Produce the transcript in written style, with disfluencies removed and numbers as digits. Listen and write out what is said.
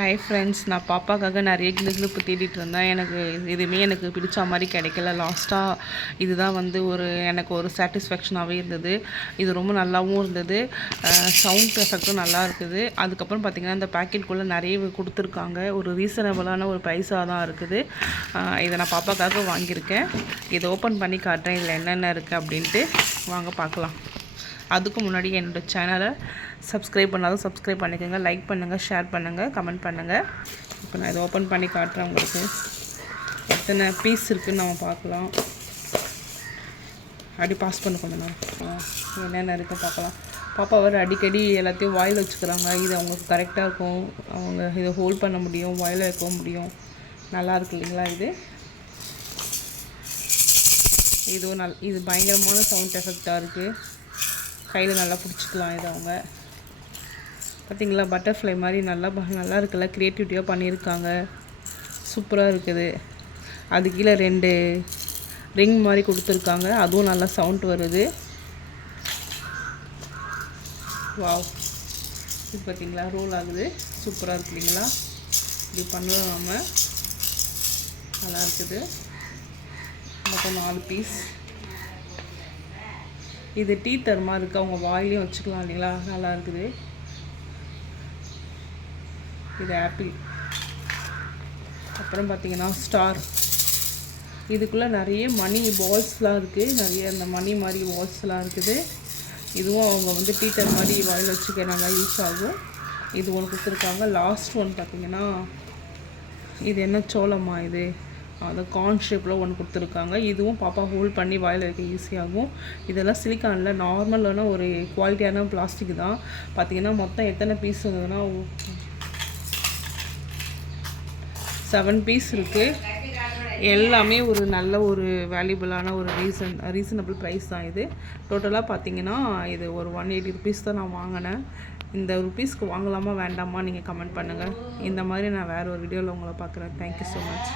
Hi friends, நான் பாப்பாக்காக நிறைய clip தேடிட்டு இருந்தேன். எனக்கு பிடிச்ச மாதிரி கிடைக்கல. லாஸ்ட்டாக இதுதான் எனக்கு ஒரு சாட்டிஸ்ஃபேக்ஷனாகவே இருந்தது. இது ரொம்ப நல்லாவும் இருந்தது. சவுண்ட் எஃபெக்ட்டும் நல்லா இருக்குது. அதுக்கப்புறம் பார்த்திங்கன்னா இந்த பேக்கெட்குள்ளே நிறைய கொடுத்துருக்காங்க. ஒரு ரீசனபிளான ஒரு ப்ரைஸாக தான் இருக்குது. இதை நான் பாப்பாக்காக வாங்கியிருக்கேன். இதை ஓப்பன் பண்ணி காட்டுறேன் இதில் என்னென்ன இருக்குது அப்படின்ட்டு. வாங்க பார்க்கலாம். அதுக்கு முன்னாடி என்னோடய சேனலை சப்ஸ்கிரைப் பண்ணாலும் சப்ஸ்கிரைப் பண்ணிக்கோங்க. லைக் பண்ணுங்கள், ஷேர் பண்ணுங்கள், கமெண்ட் பண்ணுங்கள். இப்போ நான் இதை ஓப்பன் பண்ணி காட்டுறேன். உங்களுக்கு எத்தனை பீஸ் இருக்குதுன்னு நம்ம பார்க்கலாம். அப்படி பாஸ் பண்ண கொஞ்சம் நேரம் என்னென்ன இருக்குது பார்க்கலாம். பாப்பா வர அடிக்கடி எல்லாத்தையும் வாயில் வச்சுக்கிறாங்க. இது அவங்களுக்கு கரெக்டாக இருக்கும். அவங்க இதை ஹோல்ட் பண்ண முடியும், வாயில் வைக்க முடியும். நல்லா இருக்கு இல்லைங்களா? இது பயங்கரமான சவுண்ட் எஃபெக்டாக இருக்குது. கையில் நல்லா பிடிச்சிக்கலாம். இது அவங்க பார்த்திங்களா, பட்டர்ஃப்ளை மாதிரி நல்லா இருக்குல்ல. க்ரியேட்டிவிட்டியாக பண்ணியிருக்காங்க. சூப்பராக இருக்குது. அது கீழே 2 ரிங் மாதிரி கொடுத்துருக்காங்க. அதுவும் நல்லா சவுண்ட் வருது. வாவ், இது பார்த்திங்களா ரோல் ஆகுது. சூப்பராக இருக்கு இல்லைங்களா? இப்படி பண்ணலாம். நம்ம நல்லா இருக்குது. மொத்தம் 4 பீஸ். இது டீ தர்மா இருக்குது. அவங்க வாயிலையும் வச்சுக்கலாம் இல்லைங்களா? நல்லா இருக்குது. இது ஆப்பிள். அப்புறம் பார்த்திங்கன்னா ஸ்டார். இதுக்குள்ளே நிறைய மணி பால்ஸ்லாம் இருக்குது. நிறைய இந்த மணி மாதிரி பால்ஸ்லாம் இருக்குது. இதுவும் அவங்க டீட்டர் மாதிரி வாயில் வச்சுக்க நல்லா யூஸ் ஆகும். இது ஒன்று கொடுத்துருக்காங்க. லாஸ்ட் ஒன் பார்த்திங்கன்னா இது என்ன சோளமா, இது அந்த கார்ன் ஷேப்பில் ஒன்று கொடுத்துருக்காங்க. இதுவும் பாப்பா ஹோல்ட் பண்ணி வாயில் வைக்க ஈஸியாகும். இதெல்லாம் சிலிக்கானில் நார்மலான ஒரு குவாலிட்டியான பிளாஸ்டிக் தான். பார்த்திங்கன்னா மொத்தம் எத்தனை பீஸ் இருந்ததுன்னா 7 பீஸ் இருக்குது. எல்லாமே ஒரு நல்ல ஒரு வேல்யூபிளான ஒரு ரீசனபிள் ப்ரைஸ் தான். இது டோட்டலாக பார்த்திங்கன்னா இது ஒரு 180 ருபீஸ் தான் நான் வாங்கினேன். இந்த ருபீஸ்க்கு வாங்கலாமா வேண்டாமா நீங்கள் கமெண்ட் பண்ணுங்கள். இந்த மாதிரி நான் வேறு ஒரு வீடியோவில் உங்களை பார்க்குறேன். Thank you so much.